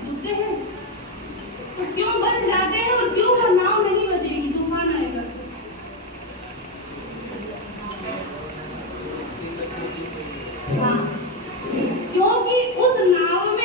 डूबते हैं तो क्यों बच जाते हैं, और क्यों वह नाव नहीं बचेगी? तूफान आएगा। हाँ, क्योंकि उस नाव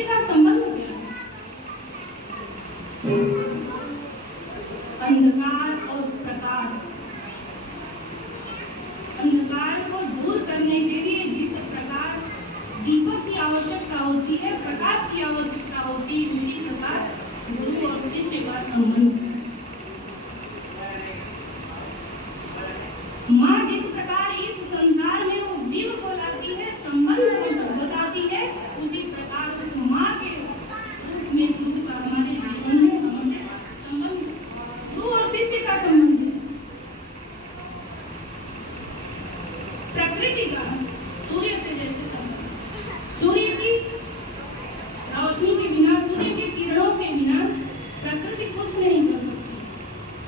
शिष्य का संबंध क्या है? अंधकार और प्रकाश। अंधकार को दूर करने के लिए जिस प्रकार दीपक की आवश्यकता होती है, प्रकाश की आवश्यकता होती है, उसी प्रकार गुरु और शिष्य का संबंध है। माँ जिस प्रकार इस संसार में वो जीव को लाती है, संबंध बताती है, उसी प्रकार उस माँ के रूप में गुरु का हमारे जीवन में हमारे संबंध, गुरु और शिष्य का संबंध है। प्रकृति का सूर्य से जैसे संबंध, सूर्य की रोशनी के बिना, सूर्य के किरणों के बिना प्रकृति कुछ नहीं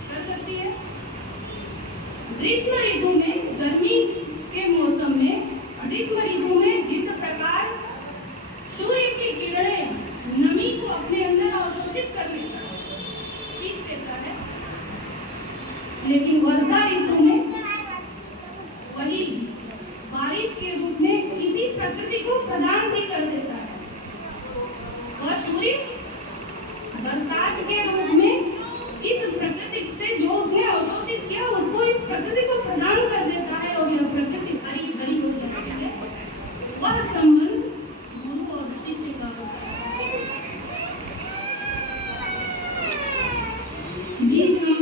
कर सकती है। ग्रीष्म ऋतु में, गर्मी के मौसम में, ग्रीष्म ऋतु में जिस प्रकार सूर्य की किरणें नमी को अपने अंदर अवशोषित कर लेता है, खींच लेता है, लेकिन वर्षा ऋतु में वही बारिश के रूप में इसी प्रकृति को प्रदान भी कर देता है। वह सूर्य बरसात के रूप में इस प्रकृति से जो उसने अवशोषित किया, उसको इस प्रकृति को प्रदान कर देता है और यह प्रकृति हरी भरी हो जाती है। वह संबंध गुरु और शिष्य का होता है। बीज हम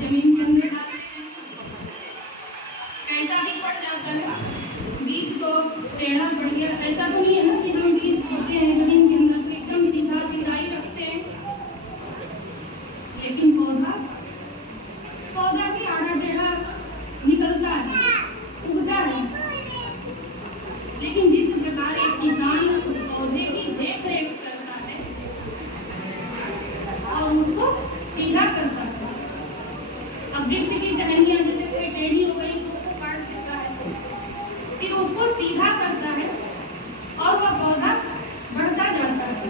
जमीन के अंदर डालते हैं, कैसा भी पड़ जाता है, बीज को टेढ़ा पड़ गया, ऐसा तो नहीं है ना कि हम बीज बोते हैं जमीन के अंदर एकदम सीधा सिधाई रखते हैं, लेकिन पौधा भी आड़ा टेढ़ा निकलता है, उगता है। लेकिन जिस प्रकार एक किसान उस पौधे की देख रेख करता है और उसको सीधा करता है, अब वृक्ष की टहनियां जैसे कोई टेढ़ी हो गई तो उसको काट देता है, फिर उसको सीधा करता है और वह पौधा बढ़ता जाता है।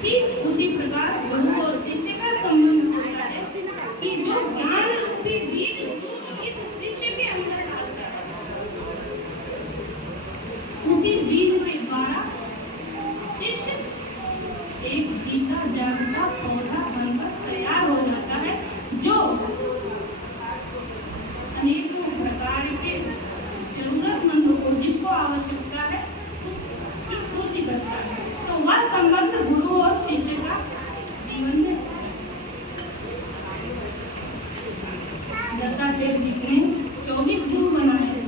ठीक उसी प्रकार गुरु और शिष्य का संबंध होता है कि जो ज्ञान रूपी बीज इस शिष्य के अंदर डालता है, उसी बीज के द्वारा शिष्य एक जीता जागता पौधा बनकर तैयार हो जाता है, जो अनेकों प्रकार के जरूरतमंदों को जिसको आवश्यकता है उसकी पूर्ति करता है। तो वह संबंध गुरु और शिष्य का जीवन में दत्तात्रेय जी ने 24 गुरु बनाए थे।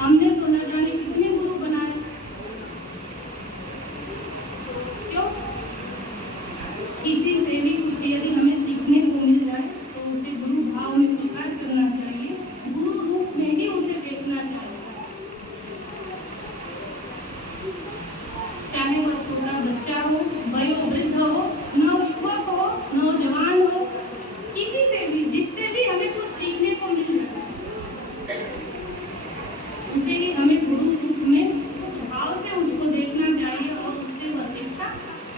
हमने तो न जाने कितने गुरु बनाए। क्यों? किसी से भी कुछ यदि हमें सीखने को मिल जाए तो उसे गुरु भाव में स्वीकार करना चाहिए, गुरु रूप में ही उसे देखना चाहिए। चाहे वह छोटा बच्चा हो, वयोवृद्ध हो, नवयुवक हो, नौजवान हो, किसी से भी, जिससे भी हमें कुछ सीखने को मिल जाए, उसे ही हमें गुरु रूप में भाव से उसको देखना चाहिए और उससे वह शिक्षा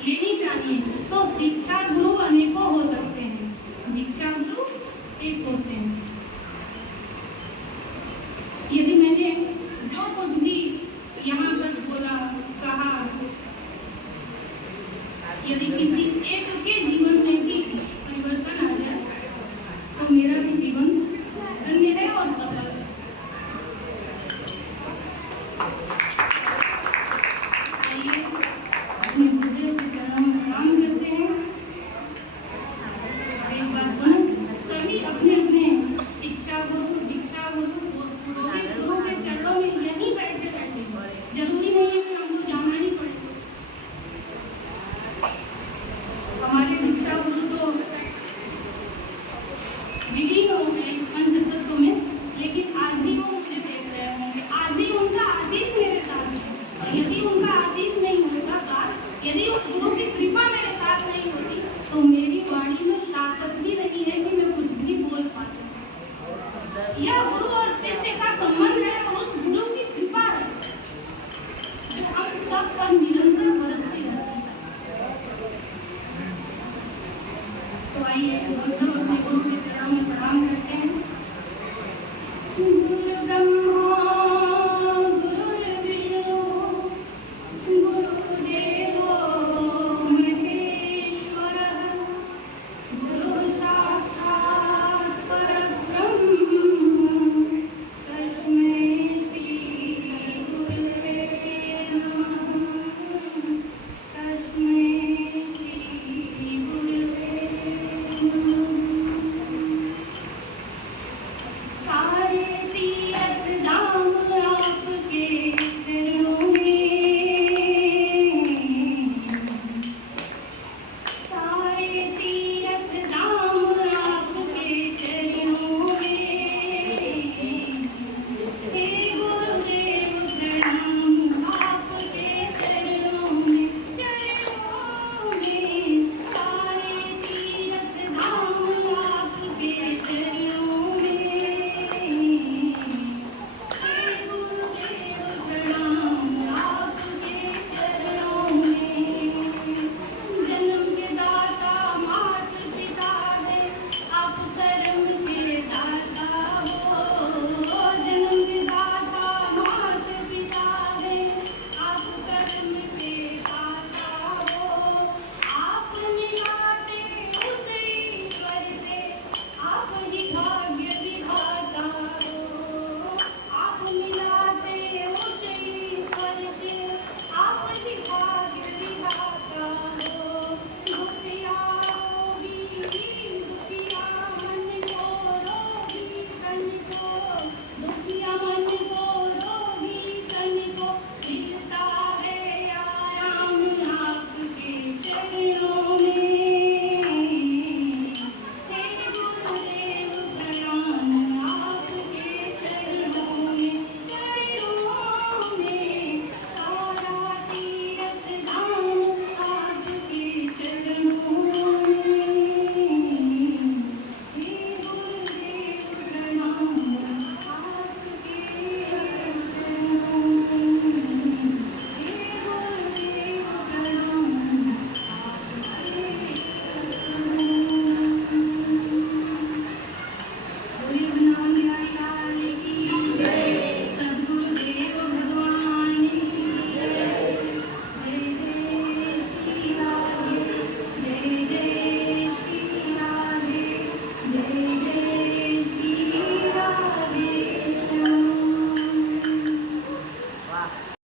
लेनी चाहिए। तो शिक्षा गुरु अनेकों हो सकते हैं, दीक्षा गुरु एक होते हैं। यदि मैंने जो कुछ भी यहाँ पर बोला, कहा, यदि किसी एक के जीवन में भी परिवर्तन आ जाए तो मेरा भी जीवन धन्य है और सफल है। आइए